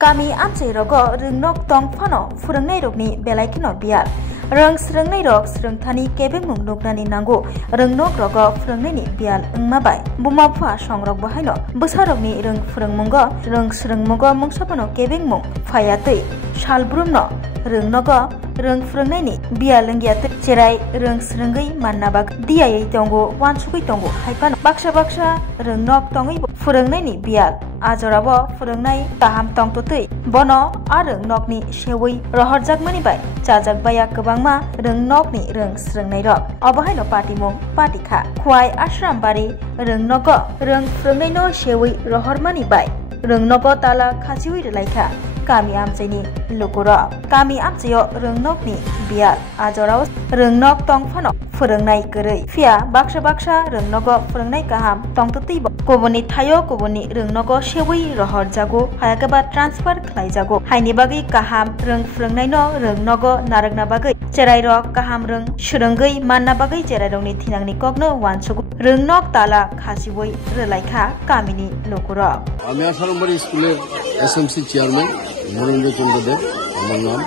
Kami amchai rogo ringnok tong phano furangnai rokni belaikino bial rang srungnai rok srungthani kebe mungnuknani nango ringnok rogo furangnai ni bial ungmabai buma phwa songrok bahaino bwsarokni rung furungmungo rung srungmungo mungsapano kebe mung phayatei salbrumno rungnogo rung furangnai ni bial ungyatei cherai rung srungai mannabak diai tongo wansugui tongo haipano baksa ringnok tongai furangnai ni bial ajorabo furangnai taham tongtotei bono arungnokni sewi rohorjakmani bai chajakbaya kwbangma rungnokni rung srungnai rok obahaino patimung patikha khwai ashrambari rungnogo rung furangnai no sewi rohormani bai rungnogo tala khachiwi relaikha kami amchaini lukuro kami amchayo rungnokni bial ajorao rungnok tongphano furangnai kwrui fia baksa rungnogo furangnai kaham tongtotei koboni thayo koboni rungnogo sewi rohorjago hayakaba transfer khlaijago haini bagui kaham rung furangnai no rungnogo narakna bagui cherai rok kaham rung surungai manna bagui cherai rokni thinangni kokno wansugui rungnok tala khasiwoi relaikha kamini lukuro আমি আসারম্বরী স্কুলের SMC chairman মনোরঞ্জন চন্দ্র দেব আমার নাম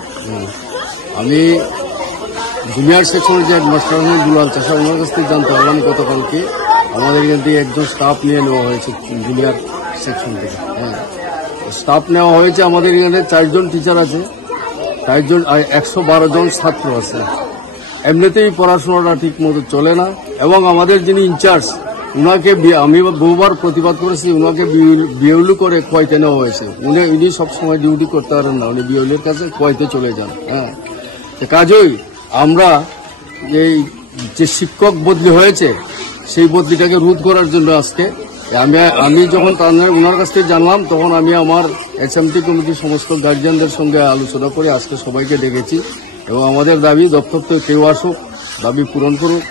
আমি junior সেকশনের যে headmaster দুলাল চাষা ওনার কাছ থেকে জানতে পারলাম গতকালকে আমাদের এখান থেকে একজন স্টাফ নিয়ে নেওয়া হয়েছে জুনিয়র সেকশন থেকে স্টাফ নেওয়া হয়েছে আমাদের এখানে 4 জন টিচার আছে 4 জন 112 জন ছাত্র আছে এমনিতেই পড়াশোনাটা ঠিক মতো চলে না এবং আমাদের যিনি ইনচার্জ উনাকে আমি বহুবার প্রতিবাদ করেছি উনাকে বিএলু করে কোয়াইতে নেওয়া হয়েছে উনি সবসময় ডিউটি করতে পারেন না উনি বিএলুর কাছে কোয়াইতে চলে যান হ্যাঁ কাজেই আমরা এই যে শিক্ষক বদলি হয়েছে সেই বদলিটাকে রোধ করার জন্য আজকে আমি যখন ওনার কাছ থেকে জানলাম তখন আমি আমার এসএমটি কমিটির সমস্ত গার্জিয়ানদের সঙ্গে আলোচনা করে আজকে সবাইকে ডেকেছি এবং আমাদের দাবি দপ্তর থেকে কেউ আসুক দাবি পূরণ করুক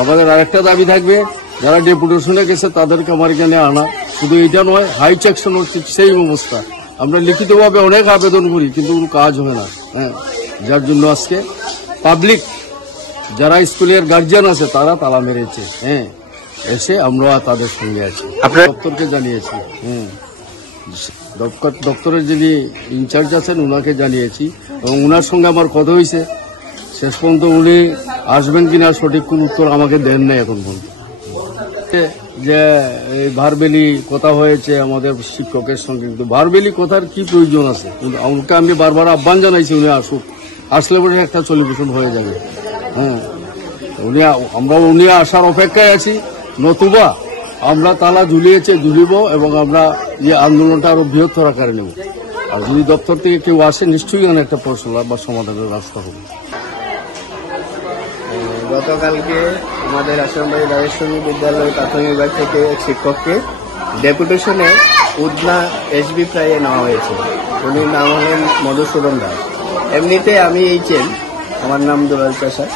আমাদের আরেকটা দাবি থাকবে যারা ডেপুটেশনে গেছে তাদেরকে আমার এখানে আনা শুধু এটা নয় হাই সেকশন হচ্ছে সেই অবস্থা আমরা লিখিতভাবে অনেক আবেদন করি কিন্তু কোনো কাজ হয় না হ্যাঁ যার জন্য আজকে পাবলিক যারা স্কুলের গার্জিয়ান আছে তারা তালা মেরেছে হ্যাঁ এসে আমরা তাদের সঙ্গে আছি দপ্তরকে জানিয়েছি দপ্তরের যিনি ইনচার্জ আছেন উনাকে জানিয়েছি এবং উনার সঙ্গে আমার কথা হয়েছে শেষ পর্যন্ত উনি আসবেন কিনা সঠিক কোন উত্তর আমাকে দেন নাই এখন পর্যন্ত যে এই ভারবেলি কথা হয়েছে আমাদের শিক্ষকের সঙ্গে কিন্তু ভারবেলি কথার কি প্রয়োজন আছে আমাকে আমি বারবার আহ্বান জানাইছি উনি আসুক আসলে পরে একটা সলিউশন হয়ে যাবে হ্যাঁ উনি আসার অপেক্ষায় আছি নতুবা আমরা তালা ঝুলিব এবং আমরা এই আন্দোলনটা আরো বৃহত্তর আকারে নেব আর যদি দপ্তর থেকে কেউ আসে নিশ্চয়ই এখানে একটা প্রশ্ন বা সমাধানের রাস্তা হবে গতকালকে আমাদের আসামবাড়ি রাজেশ্বরী বিদ্যালয় প্রাথমিক বিভাগ থেকে এক শিক্ষককে ডেপুটেশনে উদনা এসবি প্রায় নেওয়া হয়েছে উনির নাম হলেন মধুসূদন দাস এমনিতে আমি এইচএম আমার নাম দুলাল চাষা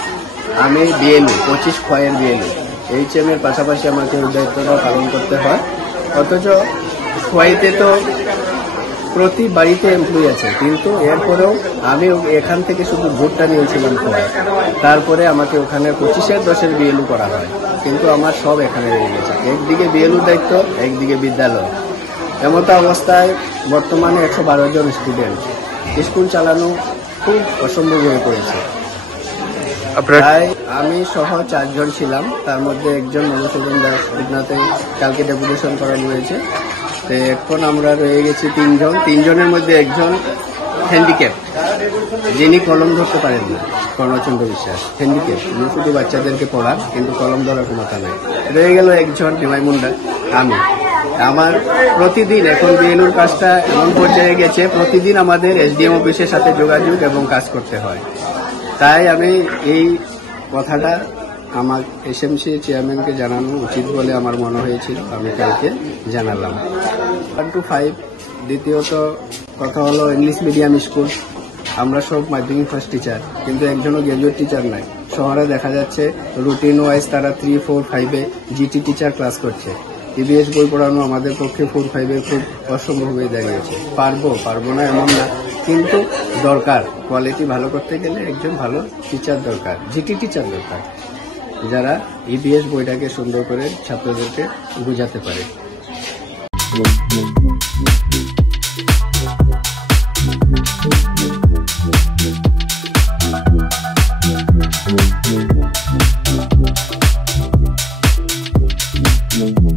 আমি বিএলও 25 খয়ের বিএলও এইচএম এর পাশাপাশি আমাকে দায়িত্বটা পালন করতে হয় অথচ খোয়াইতে তো প্রতি বাড়িতে এমপ্লয়ি আছে কিন্তু এরপরেও আমি এখান থেকে শুধু ভোটটা নিয়েছিলাম খোয়াই তারপরে আমাকে ওখানে 25-10 বিএলও করা হয় কিন্তু আমার সব এখানে রয়ে গেছে একদিকে বিএলও দায়িত্ব একদিকে বিদ্যালয় এমতো অবস্থায় বর্তমানে 112 জন স্টুডেন্ট স্কুল চালানো খুব অসম্ভব হয়ে পড়েছে প্রায় আমি সহ 4 জন ছিলাম তার মধ্যে একজন মধুসূদন দাস উদনাতে কালকে ডেপুটেশন করানো হয়েছে তো এখন আমরা রয়ে গেছি 3 জনের মধ্যে একজন হ্যান্ডিক্যাপ যিনি কলম ধরতে পারেন না কর্ণচন্দ্র বিশ্বাস হ্যান্ডিক্যাপ উনি শুধু বাচ্চাদেরকে পড়ান কিন্তু কলম ধরার ক্ষমতা নাই রয়ে গেল একজন নিমাই মুন্ডা আমি আমার প্রতিদিন এখন বিএলওর কাজটা এমন পর্যায়ে গেছে প্রতিদিন আমাদের এসডিএম অফিসের সাথে যোগাযোগ এবং কাজ করতে হয় তাই আমি এই কথাটা আমার এসএমসি চেয়ারম্যানকে জানানো উচিত বলে আমার মনে হয়েছিল আমি কালকে জানালাম 1 to 5 দ্বিতীয়ত কথা হলো ইংলিশ মিডিয়াম স্কুল আমরা সব মাধ্যমিক ফার্স্ট টিচার কিন্তু একজনও গ্র্যাজুয়েট টিচার নাই শহরে দেখা যাচ্ছে রুটিন ওয়াইজ তারা 3, 4, 5 এ জিটি টিচার ক্লাস করছে ইবিএস বই পড়ানো আমাদের পক্ষে 4, 5 এ খুব অসম্ভব হয়ে দাঁড়িয়েছে পারবো না এমন না কিন্তু দরকার কোয়ালিটি ভালো করতে গেলে একজন ভালো টিচার দরকার জিটি টিচার দরকার যারা ইবিএস বইটাকে সুন্দর করে ছাত্রদেরকে বোঝাতে পারে Mm-hmm.